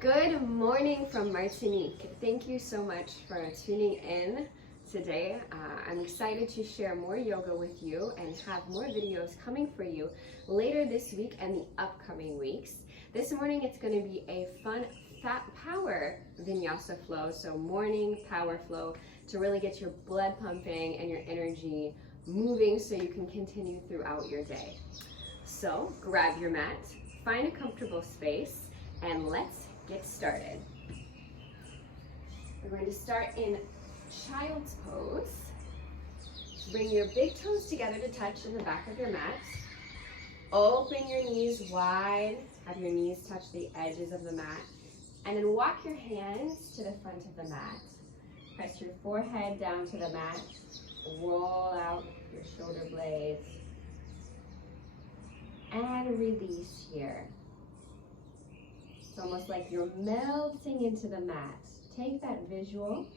Good morning from Martinique. Thank you so much for tuning in today. I'm excited to share more yoga with you and have more videos coming for you later this week and the upcoming weeks. This morning it's going to be a fun fat power vinyasa flow, so morning power flow to really get your blood pumping and your energy moving so you can continue throughout your day. So grab your mat, find a comfortable space, and let's get started. We're going to start in child's pose. Bring your big toes together to touch in the back of your mat. Open your knees wide, have your knees touch the edges of the mat, and then walk your hands to the front of the mat. Press your forehead down to the mat, roll out your shoulder blades, and release here. It's almost like you're melting into the mat. Take that visual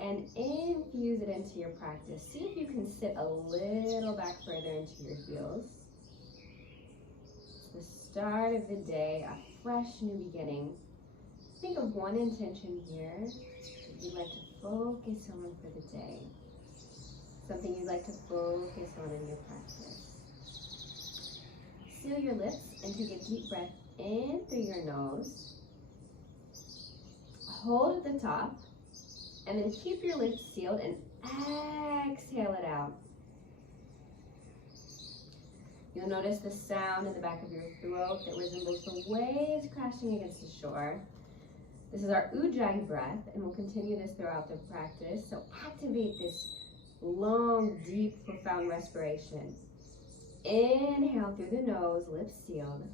and infuse it into your practice. See if you can sit a little back further into your heels. It's the start of the day, a fresh new beginning. Think of one intention here that you'd like to focus on for the day. Something you'd like to focus on in your practice. Seal your lips and take a deep breath in through your nose. Hold at the top, and then keep your lips sealed and exhale it out. You'll notice the sound in the back of your throat that resembles the waves crashing against the shore. This is our Ujjayi breath, and we'll continue this throughout the practice. So activate this long, deep, profound respiration. Inhale through the nose, lips sealed.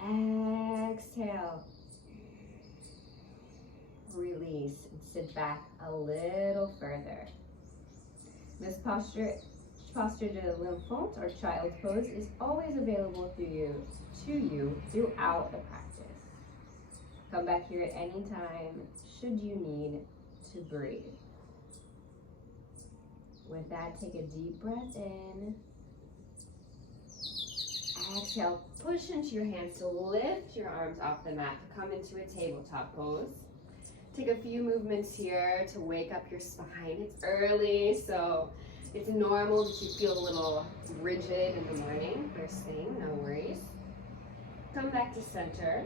Exhale. Release and sit back a little further. This posture de l'enfant or child's pose is always available to you throughout the practice. Come back here at any time should you need to breathe. With that, take a deep breath in. Exhale, push into your hands to lift your arms off the mat to come into a tabletop pose. Take a few movements here to wake up your spine. It's early, so it's normal that you feel a little rigid in the morning. First thing, no worries. Come back to center.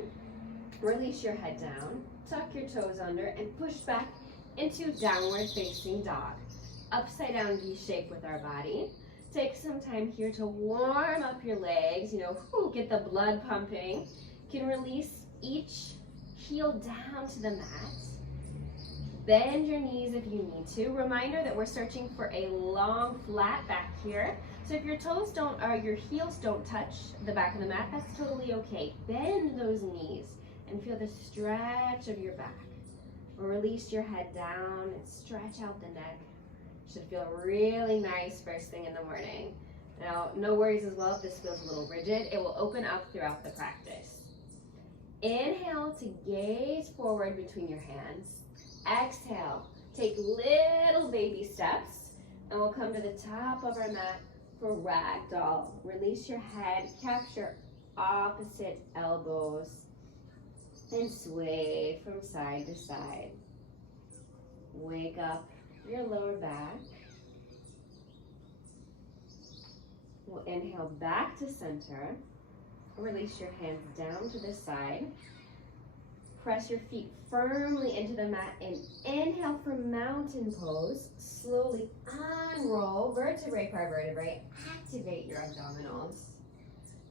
Release your head down. Tuck your toes under and push back into downward facing dog. Upside down V shape with our body. Take some time here to warm up your legs, get the blood pumping. You can release each heel down to the mat. Bend your knees if you need to. Reminder that we're searching for a long, flat back here. So if your heels don't touch the back of the mat, that's totally okay. Bend those knees and feel the stretch of your back. Release your head down and stretch out the neck. Should feel really nice first thing in the morning. Now, no worries as well if this feels a little rigid. It will open up throughout the practice. Inhale to gaze forward between your hands. Exhale, take little baby steps, and we'll come to the top of our mat for ragdoll. Release your head, capture opposite elbows, and sway from side to side. Wake up your lower back. We'll inhale back to center. Release your hands down to the side. Press your feet firmly into the mat and inhale for mountain pose. Slowly unroll vertebrae per vertebrae. Activate your abdominals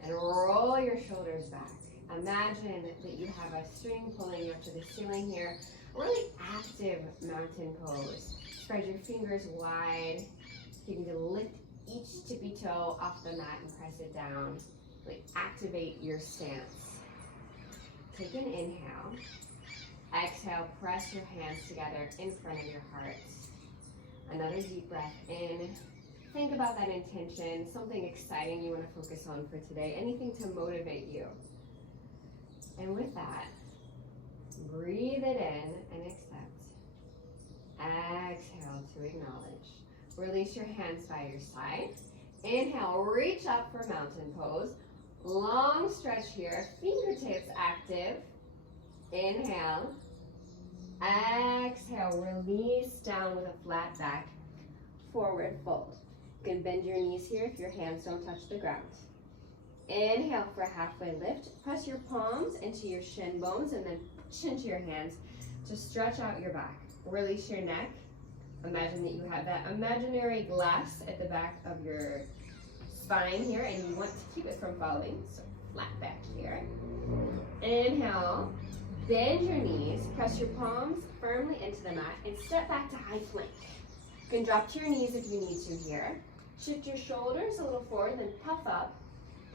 and roll your shoulders back. Imagine that you have a string pulling you up to the ceiling here. Really active mountain pose. Spread your fingers wide. You can lift each tippy toe off the mat and press it down. Like activate your stance. Take an inhale. Exhale, press your hands together in front of your heart. Another deep breath in. Think about that intention, something exciting you want to focus on for today, anything to motivate you. And with that, breathe it in and accept. Exhale to acknowledge. Release your hands by your side. Inhale, reach up for mountain pose. Long stretch here, fingertips active. Inhale. Exhale, release down with a flat back. Forward fold. You can bend your knees here if your hands don't touch the ground. Inhale for a halfway lift. Press your palms into your shin bones and then push into your hands to stretch out your back. Release your neck. Imagine that you have that imaginary glass at the back of your spine here and you want to keep it from falling. So flat back here. Inhale. Bend your knees. Press your palms firmly into the mat and step back to high plank. You can drop to your knees if you need to here. Shift your shoulders a little forward, then puff up.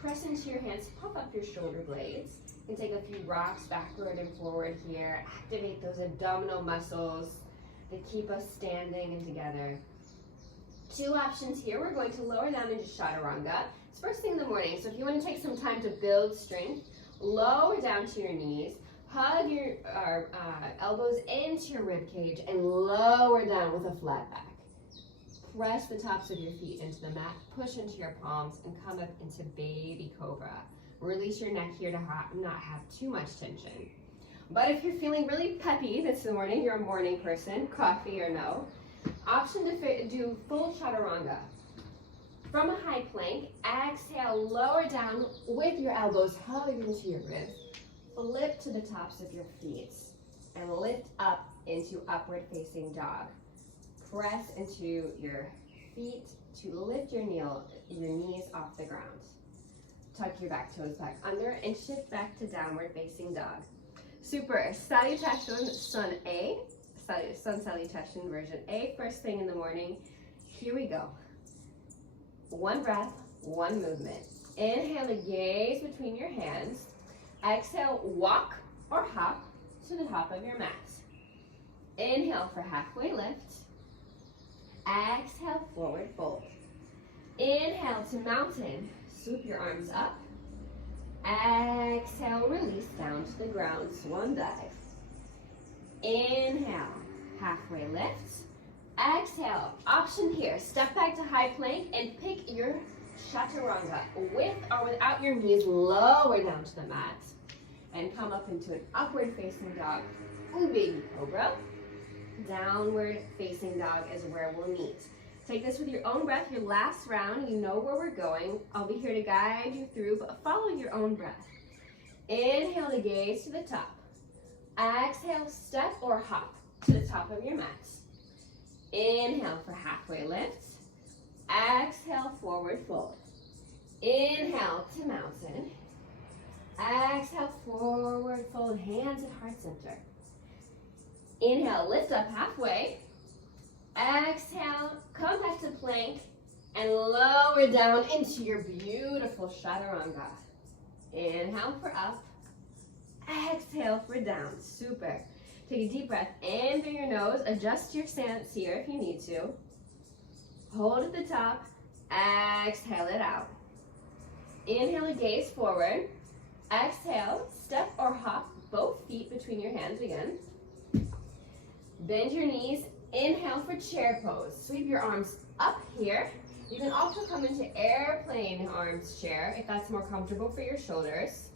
Press into your hands, puff up your shoulder blades. You can take a few rocks backward and forward here. Activate those abdominal muscles that keep us standing and together. Two options here. We're going to lower down into chaturanga. It's first thing in the morning, so if you want to take some time to build strength, lower down to your knees. Hug your elbows into your rib cage and lower down with a flat back. Press the tops of your feet into the mat, push into your palms, and come up into baby cobra. Release your neck here to not have too much tension. But if you're feeling really peppy this morning, you're a morning person, coffee or no, option to do full chaturanga. From a high plank, exhale, lower down with your elbows hugged into your ribs. Flip to the tops of your feet and lift up into upward facing dog. Press into your feet to lift your knees off the ground. Tuck your back toes back under and shift back to downward facing dog. Super. Salutation, sun A. Sun salutation version A, first thing in the morning. Here we go. One breath, one movement. Inhale to gaze between your hands. Exhale, walk or hop to the top of your mat. Inhale for halfway lift. Exhale, forward fold. Inhale to mountain. Swoop your arms up. Exhale, release down to the ground, swan dive. Inhale, halfway lift. Exhale, option here. Step back to high plank and pick your chaturanga with or without your knees lower down to the mat. And come up into an upward facing dog. Ooh, baby cobra. Downward facing dog is where we'll meet. Take this with your own breath, your last round. You know where we're going. I'll be here to guide you through, but follow your own breath. Inhale to gaze to the top. Exhale, step or hop to the top of your mat. Inhale for halfway lift. Exhale, forward fold. Inhale to mountain. Exhale, forward fold, hands at heart center. Inhale, lift up halfway. Exhale, come back to plank and lower down into your beautiful chaturanga. Inhale for up. Exhale for down. Super. Take a deep breath in through your nose. Adjust your stance here if you need to. Hold at the top. Exhale it out. Inhale to gaze forward. Exhale, step or hop both feet between your hands again. Bend your knees. Inhale for chair pose. Sweep your arms up here. You can also come into airplane arms chair if that's more comfortable for your shoulders.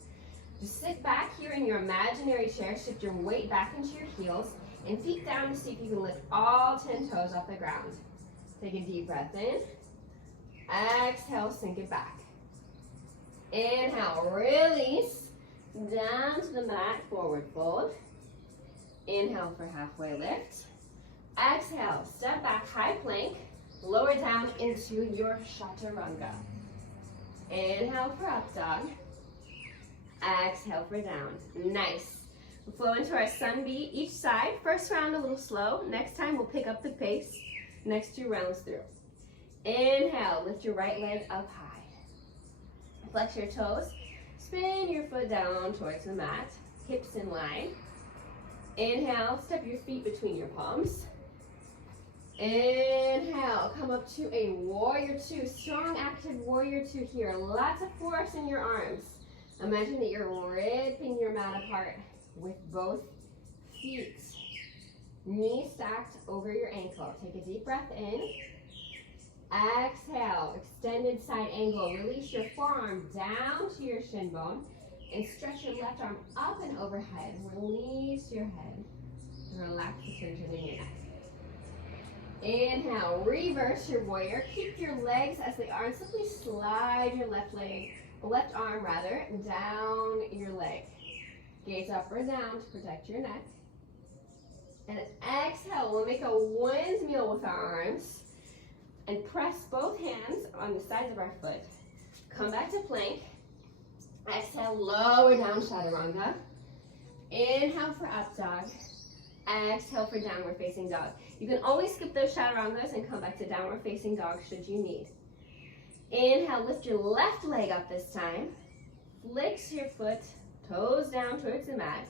Just sit back here in your imaginary chair. Shift your weight back into your heels and feet down to see if you can lift all 10 toes off the ground. Take a deep breath in. Exhale, sink it back. Inhale, release. Down to the mat, forward fold. Inhale for halfway lift. Exhale, step back, high plank. Lower down into your chaturanga. Inhale for up dog. Exhale for down. Nice. We'll flow into our sun B each side. First round a little slow. Next time we'll pick up the pace. Next 2 rounds through. Inhale, lift your right leg up high. Flex your toes. Spin your foot down towards the mat. Hips in line. Inhale, step your feet between your palms. Inhale, come up to a warrior 2. Strong, active warrior 2 here. Lots of force in your arms. Imagine that you're ripping your mat apart with both feet. Knees stacked over your ankle. Take a deep breath in. Exhale, extended side angle. Release your forearm down to your shin bone and stretch your left arm up and overhead. Release your head. Relax the tension in your neck. Inhale, reverse your warrior. Keep your legs as they are and simply slide your left arm down your leg. Gaze up or down to protect your neck. And exhale, we'll make a windmill with our arms and press both hands on the sides of our foot. Come back to plank. Exhale, lower down chaturanga. Inhale for up dog. Exhale for downward facing dog. You can always skip those chaturangas and come back to downward facing dog should you need. Inhale, lift your left leg up this time. Flex your foot, toes down towards the mat.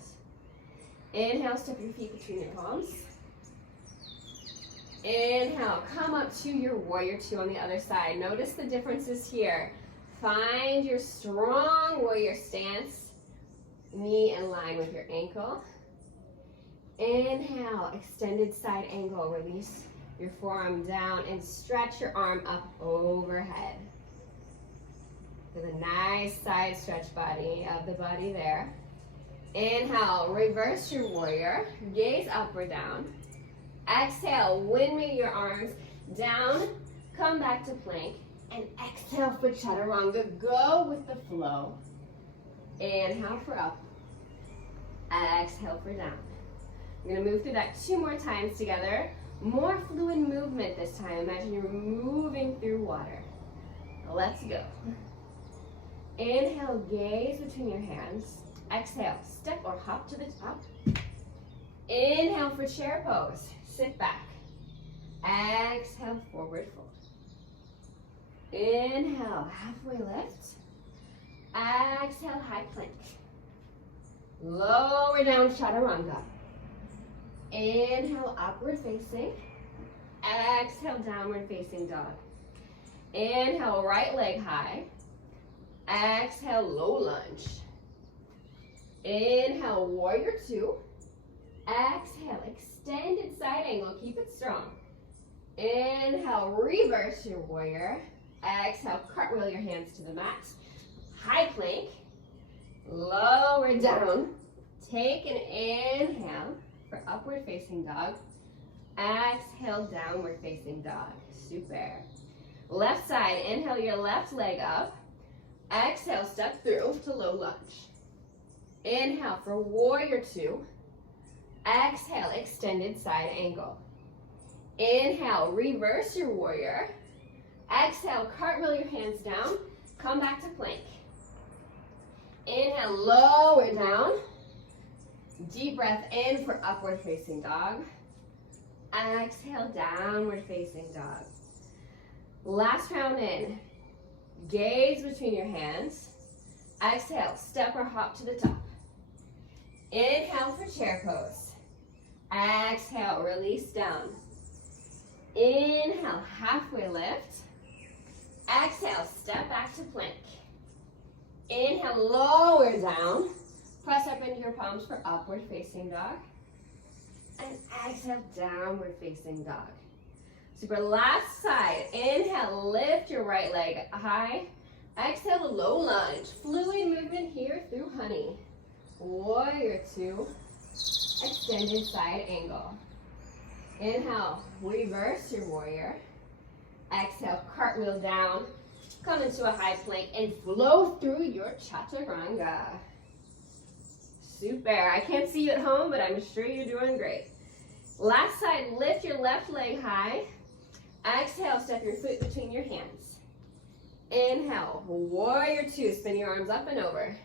Inhale, step your feet between your palms. Inhale, come up to your warrior two on the other side. Notice the differences here. Find your strong warrior stance. Knee in line with your ankle. Inhale, extended side angle. Release your forearm down and stretch your arm up overhead. With a nice side stretch body of the body there. Inhale, reverse your warrior. Gaze up or down. Exhale, windmill your arms down. Come back to plank. And exhale for chaturanga. Go with the flow. Inhale for up. Exhale for down. We're going to move through that 2 more times together. More fluid movement this time. Imagine you're moving through water. Let's go. Inhale, gaze between your hands. Exhale, step or hop to the top. Inhale for chair pose. Sit back. Exhale, forward fold. Inhale, halfway lift. Exhale, high plank. Lower down chaturanga. Inhale, upward facing. Exhale, downward facing dog. Inhale, right leg high. Exhale, low lunge. Inhale, warrior two. Exhale, extended side angle. Keep it strong. Inhale, reverse your warrior. Exhale, cartwheel your hands to the mat. High plank. Lower down. Take an inhale for upward facing dog. Exhale, downward facing dog. Super. Left side, inhale your left leg up. Exhale, step through to low lunge. Inhale for warrior two. Exhale, extended side angle. Inhale, reverse your warrior. Exhale, cartwheel your hands down. Come back to plank. Inhale, lower down. Deep breath in for upward facing dog. Exhale, downward facing dog. Last round in. Gaze between your hands. Exhale, step or hop to the top. Inhale for chair pose. Exhale, release down. Inhale, halfway lift. Exhale, step back to plank. Inhale, lower down. Press up into your palms for upward facing dog. And exhale, downward facing dog. Super, last side. Inhale, lift your right leg high. Exhale, low lunge. Fluid movement here through honey. Warrior two. Extended side angle. Inhale, reverse your warrior. Exhale, cartwheel down. Come into a high plank and flow through your chaturanga. Super. I can't see you at home, but I'm sure you're doing great. Last side, lift your left leg high. Exhale, step your foot between your hands. Inhale, warrior two. Spin your arms up and over.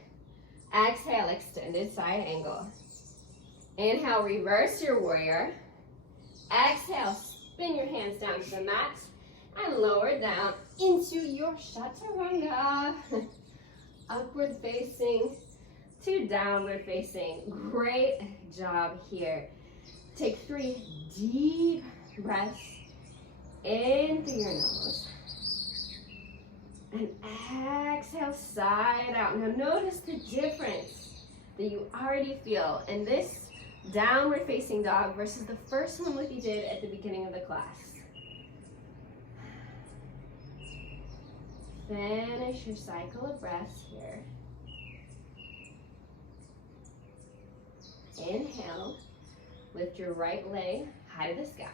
Exhale, extended side angle. Inhale, reverse your warrior. Exhale, spin your hands down to the mat and lower down into your chaturanga. Upward facing to downward facing. Great job here. Take 3 deep breaths in through your nose. And exhale, side out. Now notice the difference that you already feel in this downward facing dog versus the first one like you did at the beginning of the class. finish your cycle of breaths here. Inhale, lift your right leg high to the sky.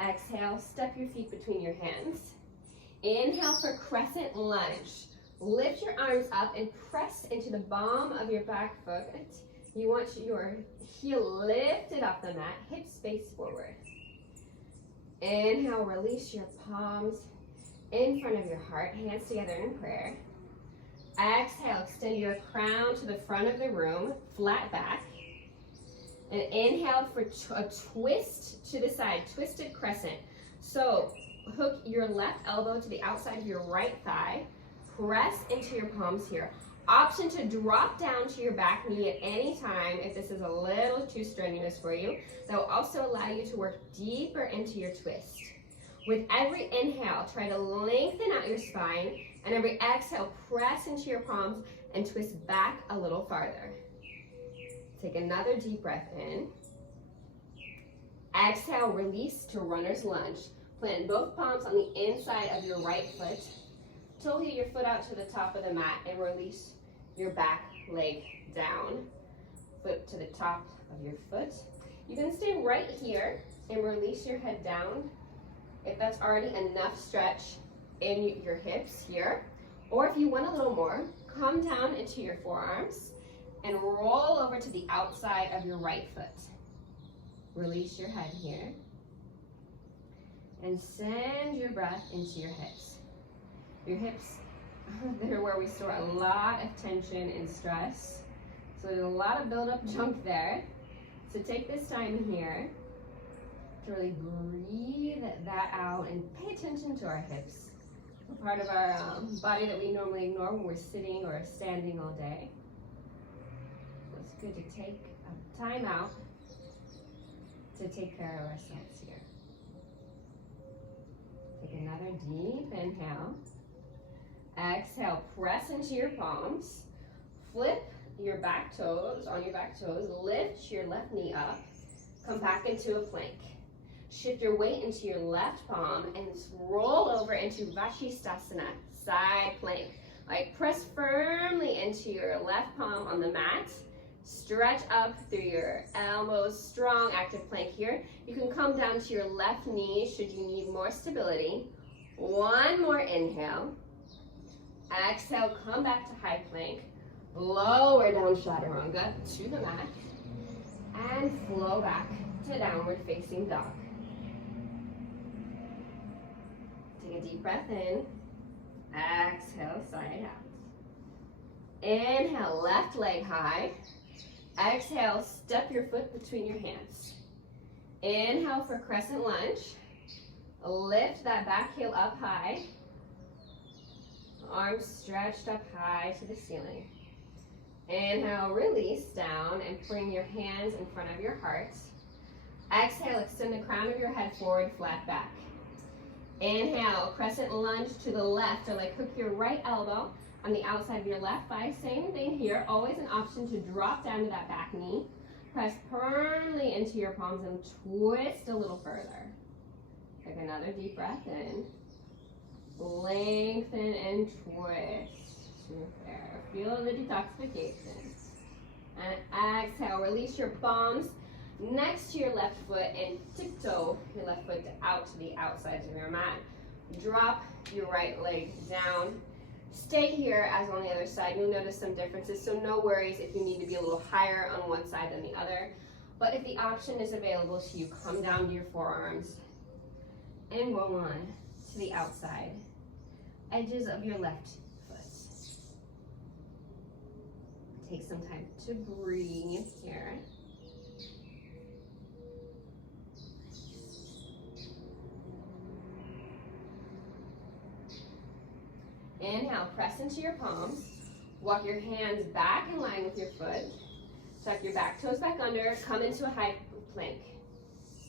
Exhale, step your feet between your hands. Inhale for crescent lunge. Lift your arms up and press into the bottom of your back foot. You want your heel lifted off the mat, hips face forward. Inhale, release your palms in front of your heart, hands together in prayer. Exhale, extend your crown to the front of the room, flat back. And inhale for a twist to the side, twisted crescent. So hook your left elbow to the outside of your right thigh. Press into your palms here. Option to drop down to your back knee at any time if this is a little too strenuous for you. That will also allow you to work deeper into your twist. With every inhale, try to lengthen out your spine, and every exhale, press into your palms and twist back a little farther. Take another deep breath in. Exhale, release to runner's lunge. Plant both palms on the inside of your right foot. Toe heel your foot out to the top of the mat and release your back leg down. Foot to the top of your foot. You can stay right here and release your head down if that's already enough stretch in your hips here. Or if you want a little more, come down into your forearms and roll over to the outside of your right foot. Release your head here. And send your breath into your hips. Your hips, they're where we store a lot of tension and stress. So there's a lot of buildup junk there. So take this time here to really breathe that out and pay attention to our hips. A part of our body that we normally ignore when we're sitting or standing all day. So it's good to take a time out to take care of ourselves here. Take another deep inhale. Exhale, press into your palms. Flip your back toes, on your back toes. Lift your left knee up. Come back into a plank. Shift your weight into your left palm and roll over into Vashisthasana, side plank. Like press firmly into your left palm on the mat. Stretch up through your elbows, strong active plank here. You can come down to your left knee should you need more stability. One more inhale. Exhale, come back to high plank. Lower down chaturanga to the mat. And flow back to downward facing dog. Take a deep breath in. Exhale, side out. Inhale, left leg high. Exhale, step your foot between your hands. Inhale for crescent lunge. Lift that back heel up high. Arms stretched up high to the ceiling. Inhale, release down and bring your hands in front of your heart. Exhale, extend the crown of your head forward, flat back. Inhale, crescent lunge to the left, or like hook your right elbow on the outside of your left thigh. Same thing here, always an option to drop down to that back knee. Press firmly into your palms and twist a little further. Take another deep breath in. Lengthen and twist. There. Feel the detoxification. And exhale, release your palms next to your left foot and tiptoe your left foot out to the outsides of your mat. Drop your right leg down. Stay here as on the other side. You'll notice some differences, so no worries if you need to be a little higher on one side than the other. But if the option is available to you, come down to your forearms and roll on to the outside edges of your left foot. Take some time to breathe here. Inhale, press into your palms. Walk your hands back in line with your foot. Tuck your back toes back under. Come into a high plank.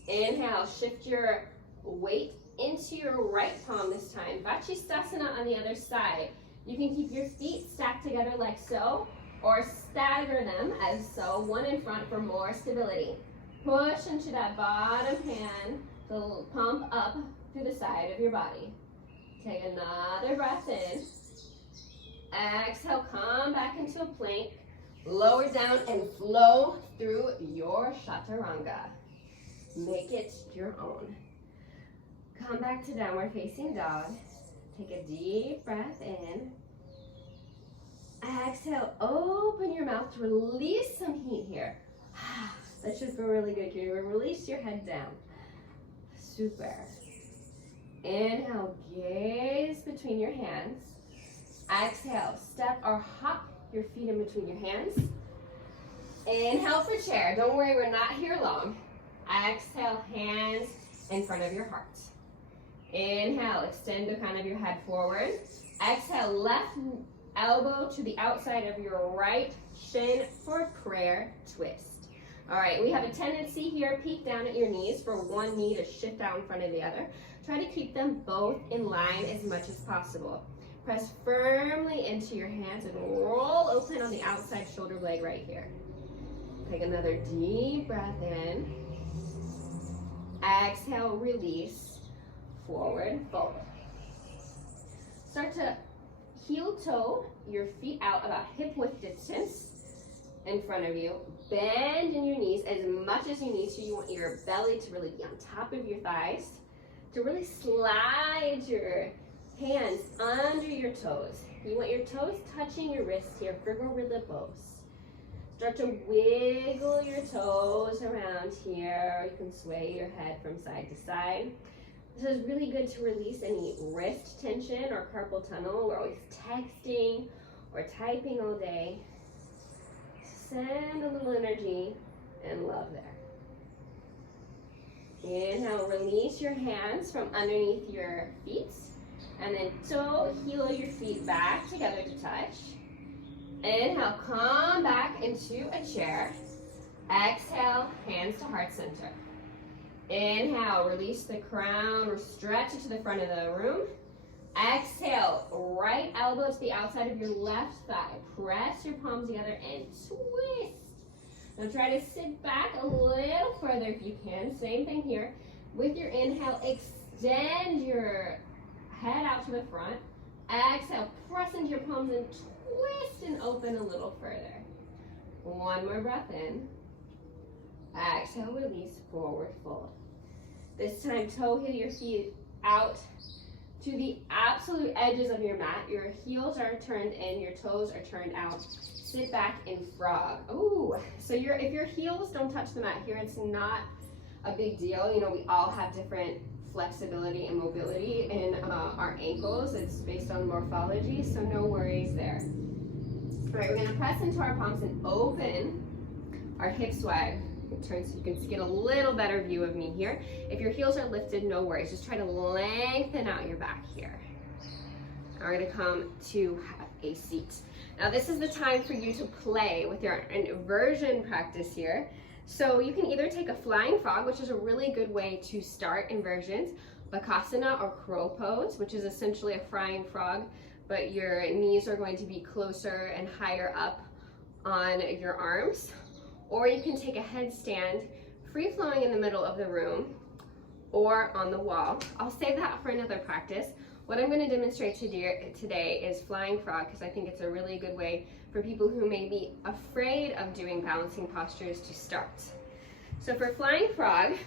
Inhale, shift your weight into your right palm this time. Vashisthasana on the other side. You can keep your feet stacked together like so, or stagger them as so, one in front for more stability. Push into that bottom hand, the pump up through the side of your body. Take another breath in. Exhale, come back into a plank. Lower down and flow through your chaturanga. Make it your own. Come back to downward facing dog. Take a deep breath in. Exhale, open your mouth to release some heat here. That should feel really good. You're gonna release your head down. Super. Inhale, gaze between your hands. Exhale, step or hop your feet in between your hands. Inhale for chair. Don't worry, we're not here long. Exhale, hands in front of your heart. Inhale, extend the crown of your head forward. Exhale, left elbow to the outside of your right shin for prayer twist. All right, we have a tendency here, peek down at your knees for one knee to shift out in front of the other. Try to keep them both in line as much as possible. Press firmly into your hands and roll open on the outside shoulder blade right here. Take another deep breath in. Exhale, release, forward, fold. Start to heel toe your feet out about hip width distance in front of you. Bend in your knees as much as you need to. You want your belly to really be on top of your thighs. To really slide your hands under your toes. You want your toes touching your wrists here, Virgo Rillipos. Start to wiggle your toes around here. You can sway your head from side to side. This is really good to release any wrist tension or carpal tunnel. We're always texting or typing all day. Send a little energy and love there. Inhale, release your hands from underneath your feet. And then toe, heel your feet back together to touch. Inhale, come back into a chair. Exhale, hands to heart center. Inhale, release the crown or stretch it to the front of the room. Exhale, right elbow to the outside of your left thigh. Press your palms together and twist. Now try to sit back a little further if you can. Same thing here. With your inhale, extend your head out to the front. Exhale, press into your palms and twist and open a little further. One more breath in. Exhale, release, forward fold. This time, toe heel your feet out to the absolute edges of your mat. Your heels are turned in, your toes are turned out. Sit back in frog. Ooh, so if your heels don't touch the mat here, it's not a big deal. You know, we all have different flexibility and mobility in our ankles. It's based on morphology, so no worries there. All right, we're gonna press into our palms and open our hips wide. Turn so you can get a little better view of me here. If your heels are lifted, no worries. Just try to lengthen out your back here. Now we're gonna come to have a seat. Now this is the time for you to play with your inversion practice here. So you can either take a flying frog, which is a really good way to start inversions, Bakasana or crow pose, which is essentially a flying frog, but your knees are going to be closer and higher up on your arms. Or you can take a headstand, free flowing in the middle of the room or on the wall. I'll save that for another practice. What I'm going to demonstrate today is flying frog, because I think it's a really good way for people who may be afraid of doing balancing postures to start. So for flying frog,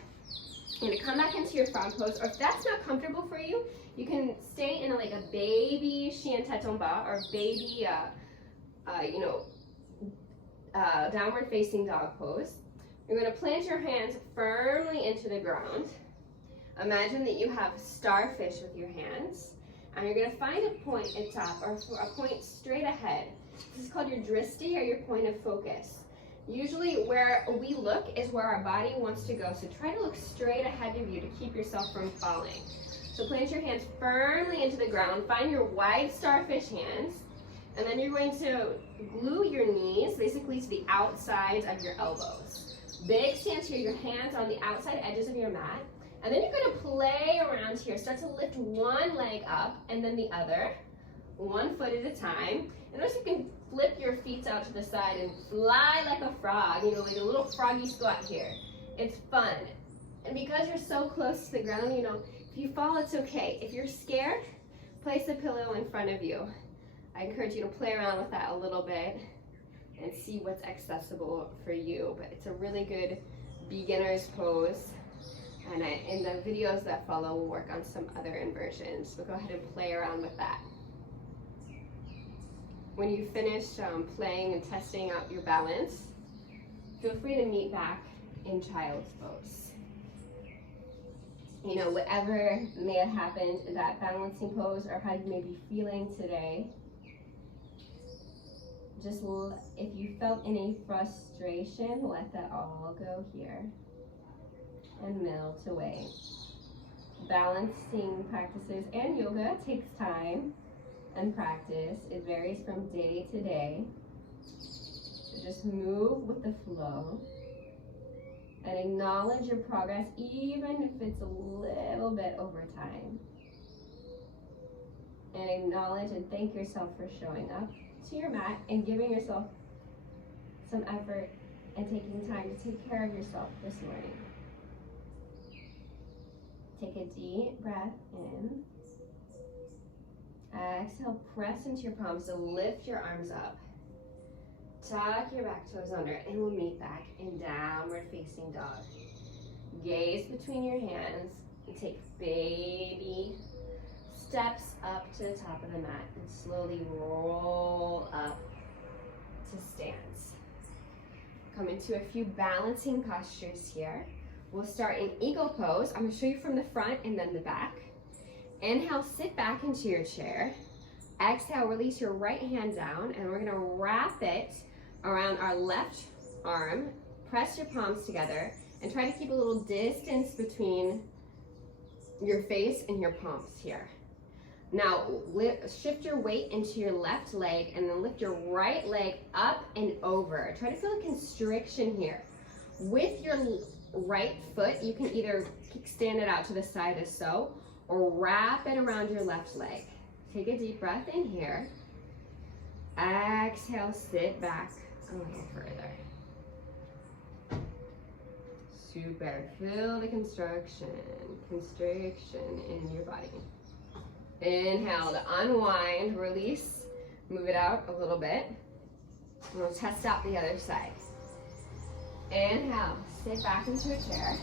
you're going to come back into your frog pose, or if that's not comfortable for you, you can stay in like a baby chien tête en bas or baby, downward facing dog pose. You're going to plant your hands firmly into the ground. Imagine that you have starfish with your hands, and you're going to find a point at top or a point straight ahead. This is called your dristi, or your point of focus. Usually where we look is where our body wants to go, so try to look straight ahead of you to keep yourself from falling. So plant your hands firmly into the ground, find your wide starfish hands, and then you're going to glue your knees basically to the outsides of your elbows. Big stance here, your hands on the outside edges of your mat. And then you're going to play around here. Start to lift one leg up and then the other, 1 foot at a time. And notice you can flip your feet out to the side and fly like a frog, like a little froggy squat here. It's fun. And because you're so close to the ground, if you fall, it's okay. If you're scared, place a pillow in front of you. I encourage you to play around with that a little bit and see what's accessible for you. But it's a really good beginner's pose. And in the videos that follow, we'll work on some other inversions. So go ahead and play around with that. When you finish playing and testing out your balance, feel free to meet back in child's pose. You know, whatever may have happened in that balancing pose or how you may be feeling today, just if you felt any frustration, let that all go here and melt away. Balancing practices and yoga takes time and practice. It varies from day to day. So just move with the flow and acknowledge your progress, even if it's a little bit over time. And acknowledge and thank yourself for showing up to your mat and giving yourself some effort and taking time to take care of yourself this morning. Take a deep breath in. Exhale, press into your palms to lift your arms up. Tuck your back toes under and we'll meet back in downward facing dog. Gaze between your hands and take baby steps up to the top of the mat and slowly roll up to stance. Come into a few balancing postures here. We'll start in eagle pose. I'm going to show you from the front and then the back. Inhale, sit back into your chair. Exhale, release your right hand down and we're going to wrap it around our left arm. Press your palms together and try to keep a little distance between your face and your palms here. Now, shift your weight into your left leg and then lift your right leg up and over. Try to feel a constriction here. With your right foot, you can either kickstand it out to the side as so, or wrap it around your left leg. Take a deep breath in here. Exhale, sit back a little further. Super. Feel the constriction in your body. Inhale to unwind, release, move it out a little bit. And we'll test out the other side. Inhale, sit back into a chair.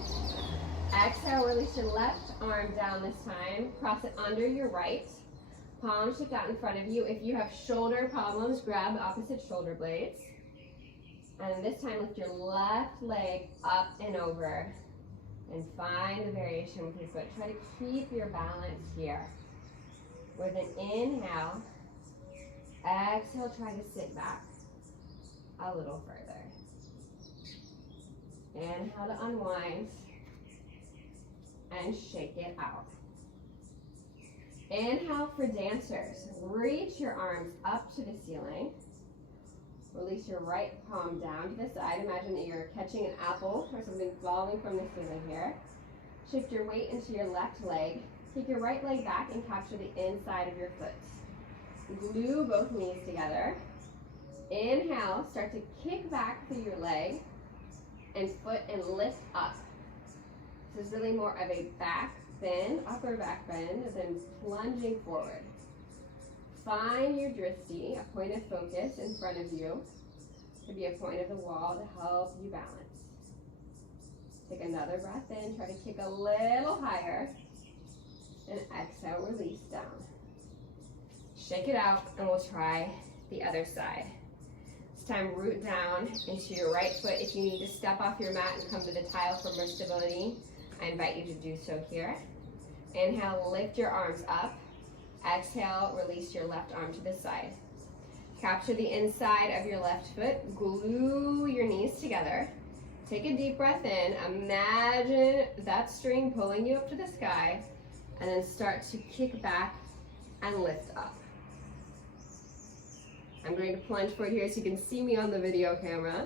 Exhale, release your left arm down this time. Cross it under your right. Palms shift out in front of you. If you have shoulder problems, grab the opposite shoulder blades. And this time, lift your left leg up and over. And find the variation with your foot. Try to keep your balance here. With an inhale, exhale, try to sit back a little further. Inhale to unwind and shake it out. Inhale for dancers. Reach your arms up to the ceiling. Release your right palm down to the side. Imagine that you're catching an apple or something falling from the ceiling here. Shift your weight into your left leg. Take your right leg back and capture the inside of your foot. Glue both knees together. Inhale, start to kick back through your leg and foot and lift up. This is really more of a back bend, upper back bend, than plunging forward. Find your drishti, a point of focus in front of you. Could be a point of the wall to help you balance. Take another breath in, try to kick a little higher. And exhale, release down. Shake it out, and we'll try the other side. This time, root down into your right foot. If you need to step off your mat and come to the tile for more stability, I invite you to do so here. Inhale, lift your arms up. Exhale, release your left arm to the side. Capture the inside of your left foot. Glue your knees together. Take a deep breath in. Imagine that string pulling you up to the sky. And then start to kick back and lift up. I'm going to plunge forward here so you can see me on the video camera.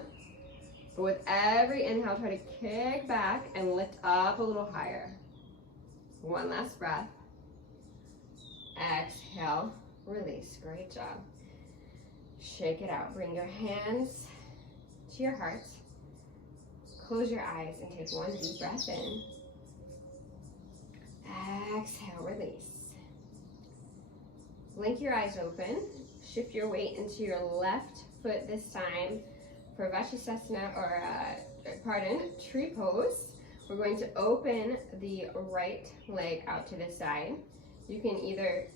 But with every inhale, try to kick back and lift up a little higher. One last breath. Exhale, release. Great job. Shake it out. Bring your hands to your heart. Close your eyes and take one deep breath in. Exhale, release. Blink your eyes open. Shift your weight into your left foot this time for Vashisthasana, or tree pose. We're going to open the right leg out to the side. You can either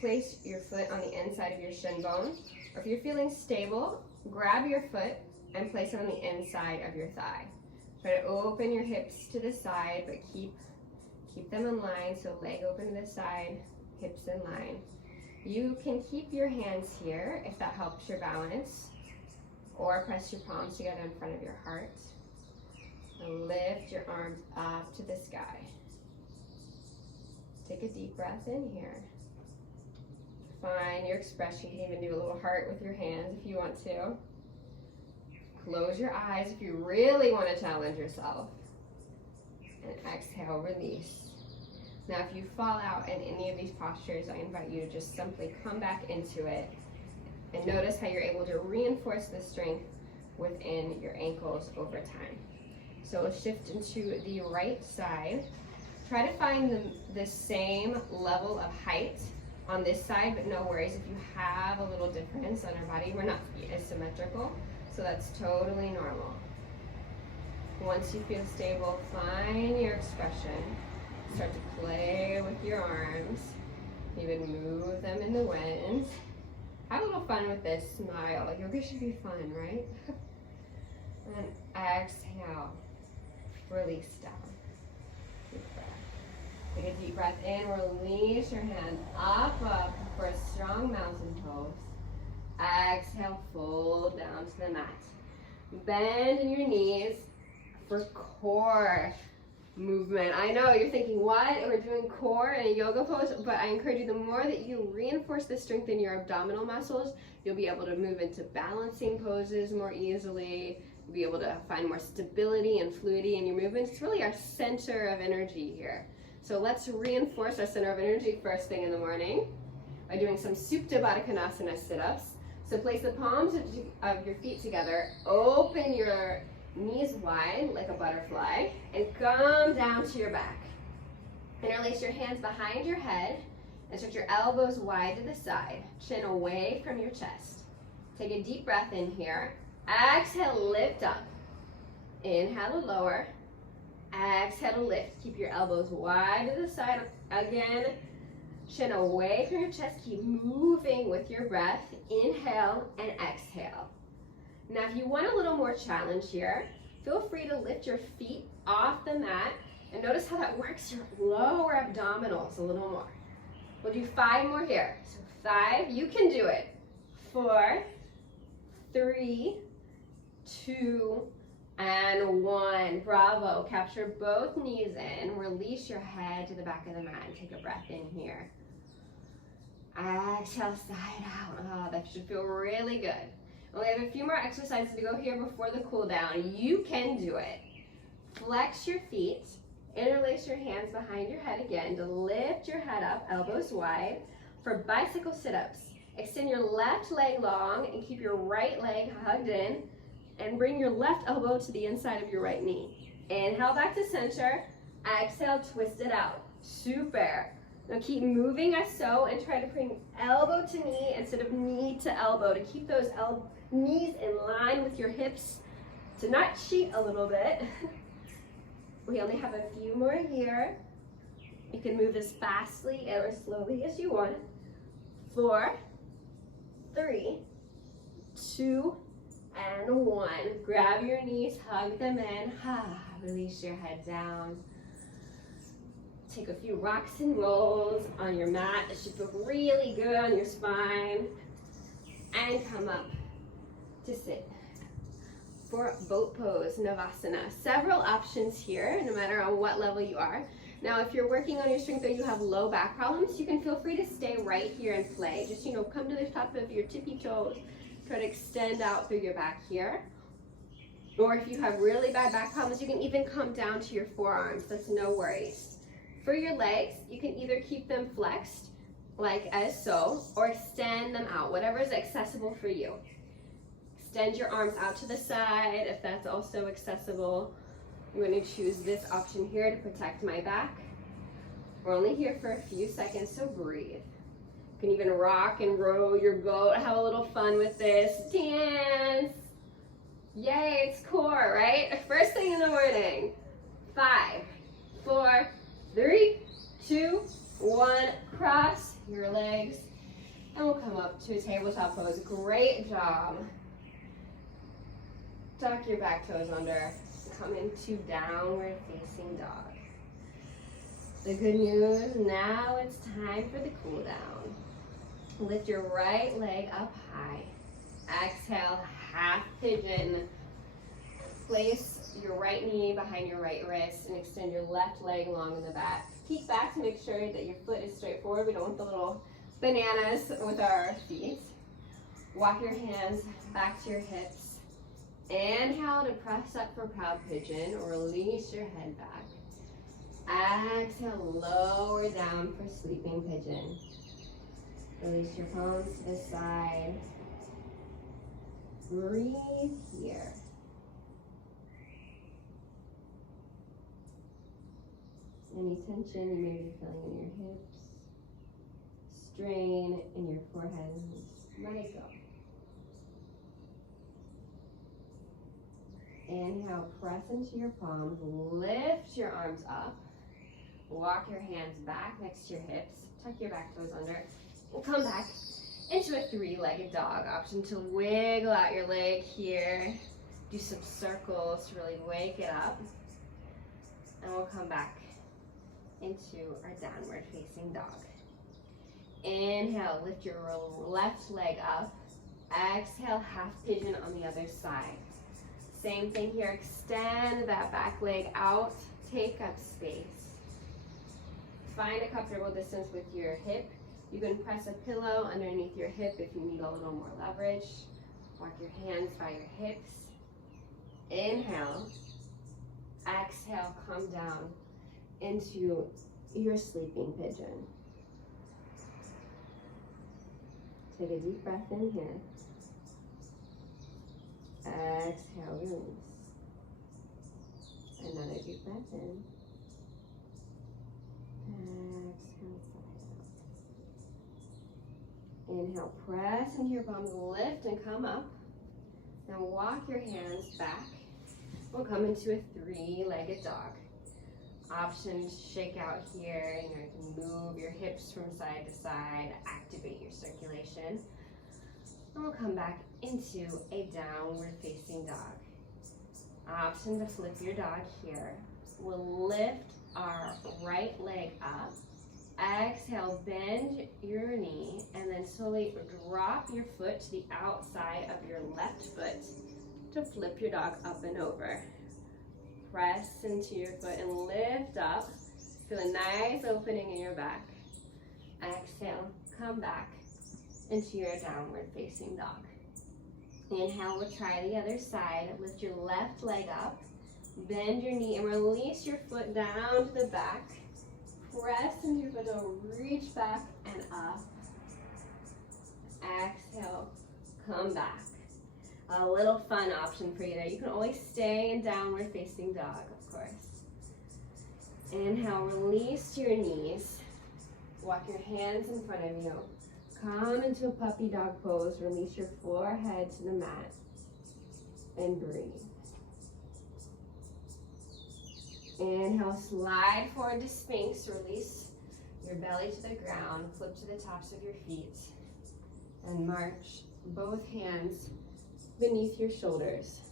place your foot on the inside of your shin bone, or if you're feeling stable, grab your foot and place it on the inside of your thigh. Try to open your hips to the side, but keep them in line, so leg open to the side, hips in line. You can keep your hands here if that helps your balance, or press your palms together in front of your heart. And lift your arms up to the sky. Take a deep breath in here. Find your expression. You can even do a little heart with your hands if you want to. Close your eyes if you really want to challenge yourself. And exhale, release. Now, if you fall out in any of these postures, I invite you to just simply come back into it and notice how you're able to reinforce the strength within your ankles over time. So we'll shift into the right side. Try to find the same level of height on this side, but no worries if you have a little difference on our body. We're not as symmetrical, so that's totally normal. Once you feel stable, find your expression. Start to play with your arms. Even move them in the wind. Have a little fun with this. Smile. Yoga should be fun, right? And exhale. Release down. Deep breath. Take a deep breath in. Release your hands up for a strong mountain pose. Exhale. Fold down to the mat. Bend in your knees for core movement. I know you're thinking, what? We're doing core in a yoga pose, but I encourage you, the more that you reinforce the strength in your abdominal muscles, you'll be able to move into balancing poses more easily. You'll be able to find more stability and fluidity in your movements. It's really our center of energy here. So let's reinforce our center of energy first thing in the morning by doing some Supta Baddha Konasana sit-ups. So place the palms of your feet together, open your knees wide like a butterfly, and come down to your back. Interlace your hands behind your head and stretch your elbows wide to the side, chin away from your chest. Take a deep breath in here. Exhale, lift up. Inhale to lower. Exhale to lift. Keep your elbows wide to the side. Again, chin away from your chest. Keep moving with your breath. Inhale and exhale. Now, if you want a little more challenge here, feel free to lift your feet off the mat and notice how that works your lower abdominals a little more. We'll do 5 more here. So 5, you can do it. 4, 3, 2, and 1. Bravo. Capture both knees in. Release your head to the back of the mat and take a breath in here. Exhale, side out. Oh, that should feel really good. We have a few more exercises to go here before the cool down. You can do it. Flex your feet. Interlace your hands behind your head again to lift your head up, elbows wide, for bicycle sit-ups. Extend your left leg long and keep your right leg hugged in, and bring your left elbow to the inside of your right knee. Inhale back to center. Exhale, twist it out. Super. Now keep moving as so, and try to bring elbow to knee instead of knee to elbow to keep those knees in line with your hips, to not cheat a little bit. We only have a few more here. You can move as fastly or slowly as you want. 4, 3, 2, and 1. Grab your knees, hug them in. Release your head down. Take a few rocks and rolls on your mat. It should feel really good on your spine. And come up to sit for boat pose, Navasana. Several options here, no matter on what level you are. Now, if you're working on your strength or you have low back problems, you can feel free to stay right here and play. Just, come to the top of your tippy toes. Try to extend out through your back here. Or if you have really bad back problems, you can even come down to your forearms. That's no worries. For your legs, you can either keep them flexed, like as so, or extend them out, whatever is accessible for you. Extend your arms out to the side if that's also accessible. I'm going to choose this option here to protect my back. We're only here for a few seconds, so breathe. You can even rock and row your boat, have a little fun with this. Dance. Yay, it's core, right? First thing in the morning. 5, 4, 3, 2, 1. Cross your legs. And we'll come up to a tabletop pose. Great job. Tuck your back toes under. Come into downward facing dog. The good news, now it's time for the cool down. Lift your right leg up high. Exhale, half pigeon. Place your right knee behind your right wrist and extend your left leg long in the back. Peek back to make sure that your foot is straight forward. We don't want the little bananas with our feet. Walk your hands back to your hips. Inhale to press up for proud pigeon or release your head back. Exhale, lower down for sleeping pigeon. Release your palms to the side. Breathe here. Any tension you may be feeling in your hips, strain in your forehead, let it go. Inhale, press into your palms, lift your arms up, walk your hands back next to your hips, tuck your back toes under, and come back into a 3-legged dog. Option to wiggle out your leg here, do some circles to really wake it up, and we'll come back into our downward facing dog. Inhale, lift your left leg up, exhale, half pigeon on the other side. Same thing here, extend that back leg out, take up space. Find a comfortable distance with your hip. You can press a pillow underneath your hip if you need a little more leverage. Walk your hands by your hips. Inhale, exhale, come down into your sleeping pigeon. Take a deep breath in here. Exhale, release. Another deep breath in. Exhale, side out. Inhale, press into your palms, lift and come up. Now walk your hands back. We'll come into a 3-legged dog. Options, shake out here. You can move your hips from side to side, activate your circulation. And we'll come back into a downward facing dog. Option to flip your dog here. We'll lift our right leg up. Exhale, bend your knee, and then slowly drop your foot to the outside of your left foot to flip your dog up and over. Press into your foot and lift up. Feel a nice opening in your back. Exhale, come back into your downward facing dog. Inhale, we'll try the other side. Lift your left leg up, bend your knee, and release your foot down to the back. Press into your foot, reach back and up. Exhale, come back. A little fun option for you there. You can always stay in downward facing dog, of course. Inhale, release to your knees. Walk your hands in front of you. Come into a puppy dog pose. Release your forehead to the mat and breathe. Inhale, slide forward to Sphinx. Release your belly to the ground. Flip to the tops of your feet and march both hands beneath your shoulders.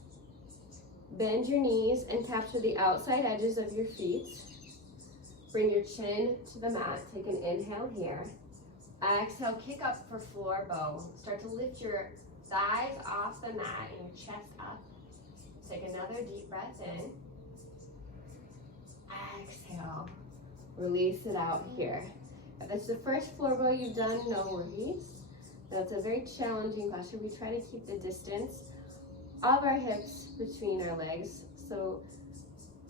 Bend your knees and capture the outside edges of your feet. Bring your chin to the mat. Take an inhale here. Exhale, kick up for floor bow. Start to lift your thighs off the mat and your chest up. Take another deep breath in. Exhale. Release it out here. If it's the first floor bow you've done, no worries. Now it's a very challenging posture. We try to keep the distance of our hips between our legs. So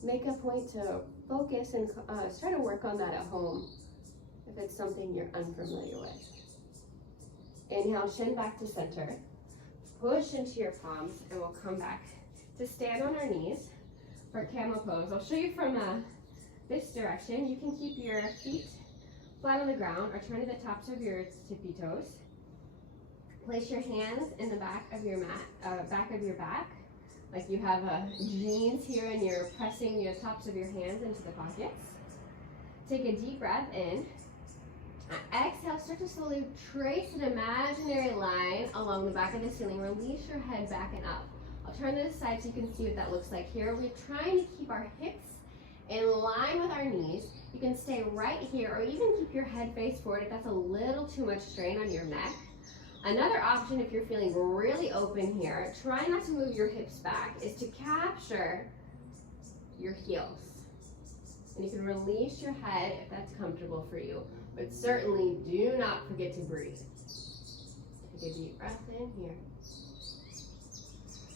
make a point to focus and try to work on that at home if it's something you're unfamiliar with. Inhale, chin back to center. Push into your palms and we'll come back to stand on our knees for camel pose. I'll show you from this direction. You can keep your feet flat on the ground or turn to the tops of your tippy toes. Place your hands in the back of your mat, back of your back, like you have jeans here and you're pressing your tops of your hands into the pockets. Take a deep breath in. Exhale, start to slowly trace an imaginary line along the back of the ceiling. Release your head back and up. I'll turn to the side so you can see what that looks like here. We're trying to keep our hips in line with our knees. You can stay right here or even keep your head face forward if that's a little too much strain on your neck. Another option, if you're feeling really open here, try not to move your hips back, is to capture your heels. And you can release your head if that's comfortable for you, but certainly do not forget to breathe. Take a deep breath in here.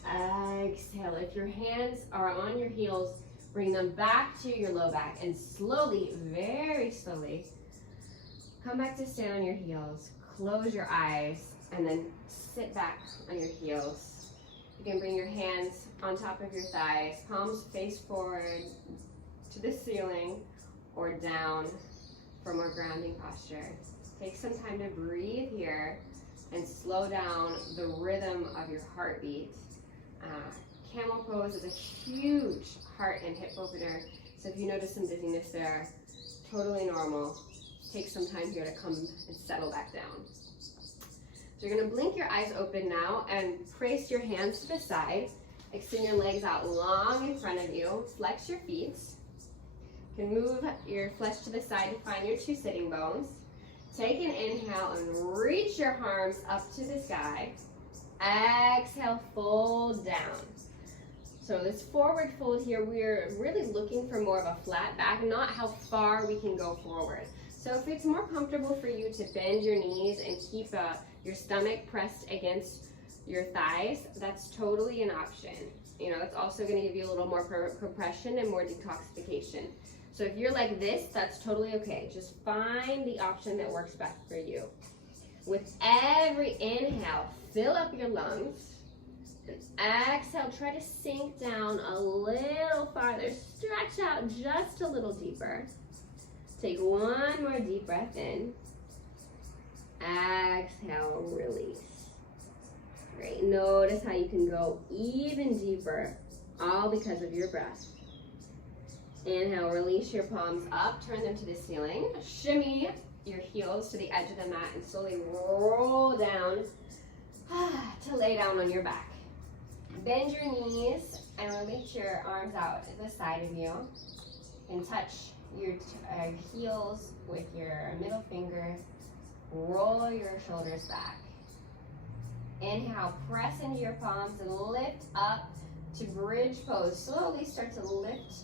Exhale. If your hands are on your heels, bring them back to your low back and slowly, very slowly, come back to stand on your heels. Close your eyes and then sit back on your heels. You can bring your hands on top of your thighs, palms face forward to the ceiling or down for more grounding posture. Take some time to breathe here and slow down the rhythm of your heartbeat. Camel pose is a huge heart and hip opener, so if you notice some dizziness there, totally normal. Take some time here to come and settle back down. So you're going to blink your eyes open now and place your hands to the side. Extend your legs out long in front of you. Flex your feet. You can move your flesh to the side to find your two sitting bones. Take an inhale and reach your arms up to the sky. Exhale, fold down. So this forward fold here, we're really looking for more of a flat back, not how far we can go forward. So if it's more comfortable for you to bend your knees and keep your stomach pressed against your thighs, that's totally an option. You know, that's also going to give you a little more compression and more detoxification. So if you're like this, that's totally okay. Just find the option that works best for you. With every inhale, fill up your lungs. Exhale, try to sink down a little farther. Stretch out just a little deeper. Take one more deep breath in. Exhale, release. Great. Notice how you can go even deeper, all because of your breath. Inhale, release your palms up, turn them to the ceiling. Shimmy your heels to the edge of the mat and slowly roll down to lay down on your back. Bend your knees and release your arms out to the side of you and touch your heels with your middle finger. Roll your shoulders back. Inhale, press into your palms and lift up to bridge pose. Slowly start to lift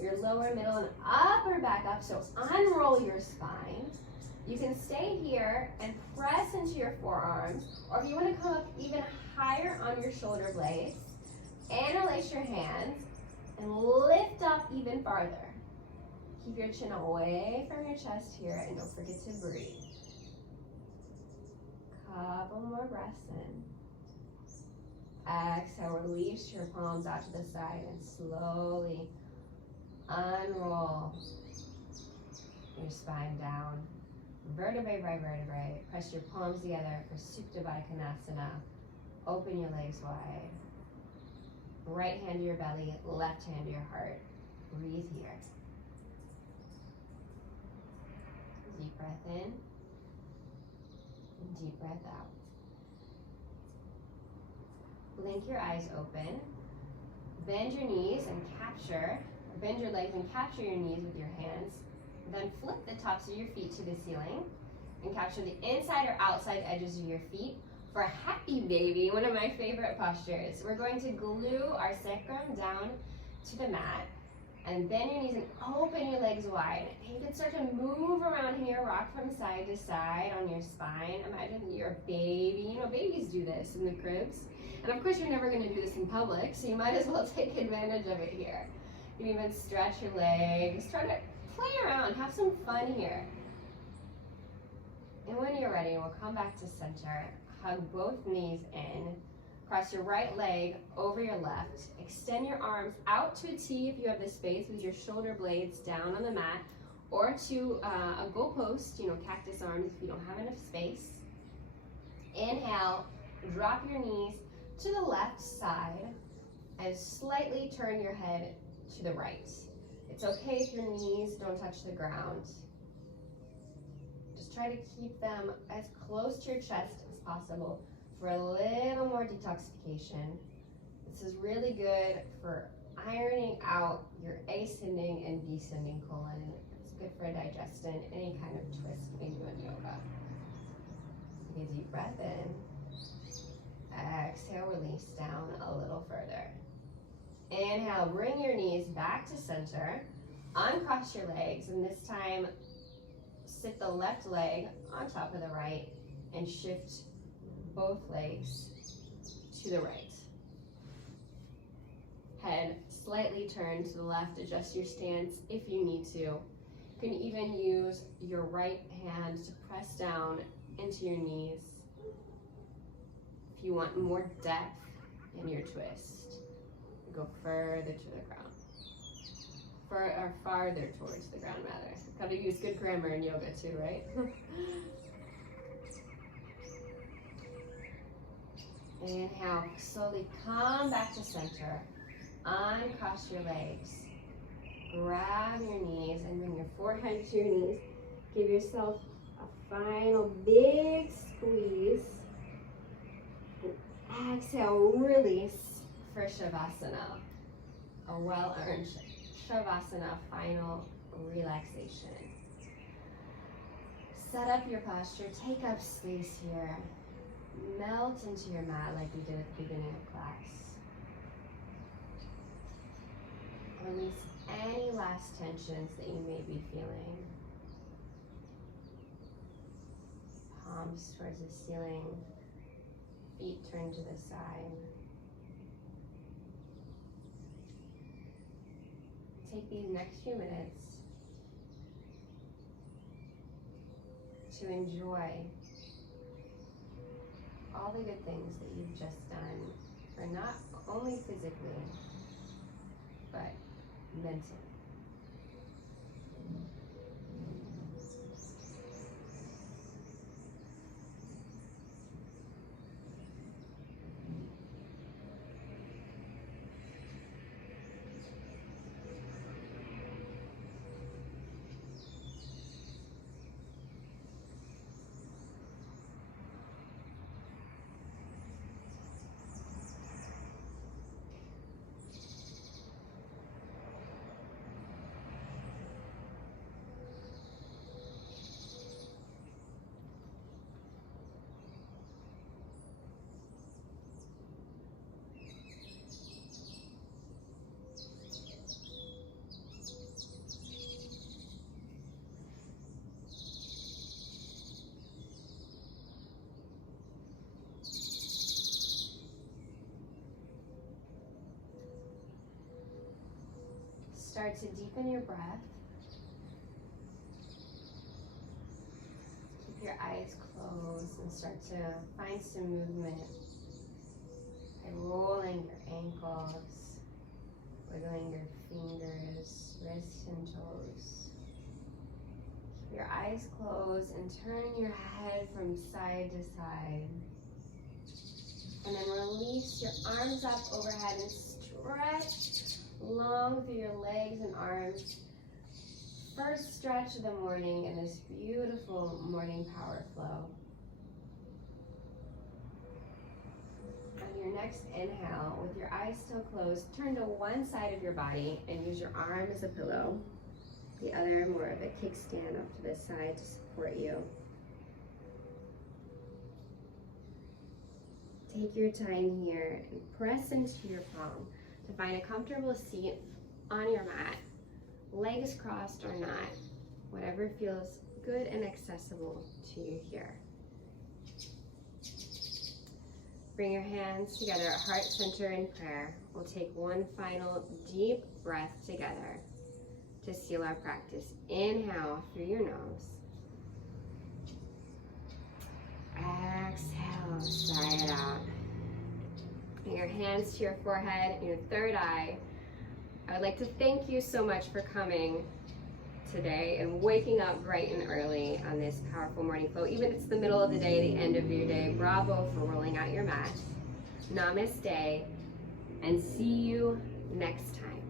your lower, middle, and upper back up. So unroll your spine. You can stay here and press into your forearms, or if you want to come up even higher on your shoulder blades, interlace your hands and lift up even farther. Keep your chin away from your chest here and don't forget to breathe. Couple more breaths in. Exhale, release your palms out to the side and slowly unroll your spine down. Vertebrae by vertebrae. Press your palms together for Supta Baddha Konasana. Open your legs wide. Right hand to your belly, left hand to your heart. Breathe here. Deep breath in. Deep breath out. Blink your eyes open. Bend your knees and bend your legs and capture your knees with your hands. Then flip the tops of your feet to the ceiling and capture the inside or outside edges of your feet for a happy baby, one of my favorite postures. We're going to glue our sacrum down to the mat and bend your knees and open your legs wide. You can start to move around here, rock from side to side on your spine. Imagine you're a baby. You know, babies do this in the cribs. And of course, you're never going to do this in public, so you might as well take advantage of it here. You can even stretch your legs. Try to play around, have some fun here. And when you're ready, we'll come back to center. Hug both knees in. Cross your right leg over your left. Extend your arms out to a T if you have the space with your shoulder blades down on the mat. or to a goalpost, cactus arms if you don't have enough space. Inhale, drop your knees to the left side and slightly turn your head to the right. It's okay if your knees don't touch the ground. Just try to keep them as close to your chest as possible for a little more detoxification. This is really good for ironing out your ascending and descending colon. It's good for digestion, any kind of twist we do in yoga. Take a deep breath in. Exhale, release down a little further. Inhale, bring your knees back to center. Uncross your legs, and this time sit the left leg on top of the right and shift both legs to the right. Head slightly turn to the left, adjust your stance if you need to. You can even use your right hand to press down into your knees if you want more depth in your twist. Go further to the ground. Or farther towards the ground, rather. Gotta use good grammar in yoga too, right? Inhale, slowly come back to center. Uncross your legs. Grab your knees and bring your forehead to your knees. Give yourself a final big squeeze. And exhale, release for Shavasana. A well-earned Shavasana final relaxation. Set up your posture, take up space here. Melt into your mat like we did at the beginning of class. Release any last tensions that you may be feeling. Palms towards the ceiling, feet turned to the side. Take these next few minutes to enjoy all the good things that you've just done, for not only physically, but mentally. Start to deepen your breath. Keep your eyes closed and start to find some movement by rolling your ankles, wiggling your fingers, wrists and toes. Keep your eyes closed and turn your head from side to side. And then release your arms up overhead and stretch long through your legs and arms. First stretch of the morning in this beautiful morning power flow. On your next inhale, with your eyes still closed, turn to one side of your body and use your arm as a pillow. The other more of a kickstand off to the side to support you. Take your time here and press into your palm to find a comfortable seat on your mat, legs crossed or not, whatever feels good and accessible to you here. Bring your hands together at heart center in prayer. We'll take one final deep breath together to seal our practice. Inhale through your nose. Exhale, sigh it out. Bring your hands to your forehead and your third eye. I would like to thank you so much for coming today and waking up bright and early on this powerful morning flow. Even if it's the middle of the day, the end of your day, bravo for rolling out your mat. Namaste, and see you next time.